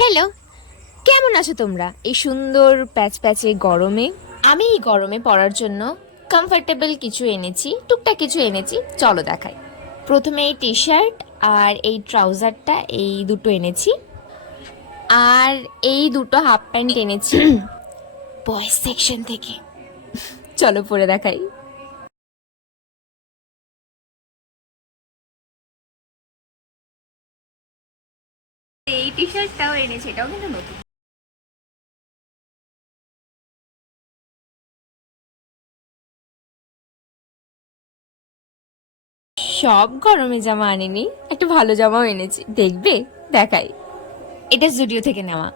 Hello, কেমন আছো তোমরা এই সুন্দর প্যাচ প্যাচে গরমে? আমি এই গরমে পরার জন্য কমফর্টেবল কিছু এনেছি, টুকটাক কিছু এনেছি, চলো দেখাই। প্রথমে এই টি শার্ট আর এই ট্রাউজারটা, এই দুটো এনেছি। আর এই দুটো হাফ প্যান্ট এনেছি বয়েজ সেকশন থেকে। চলো পরে দেখাই। এই টি শার্টটাও এনেছি, এটাও কিন্তু নতুন। সব গরমে জামা আনিনি, একটা ভালো জামাও এনেছি, দেখবে? দেখাই। এটা জুডিও থেকে নেওয়া।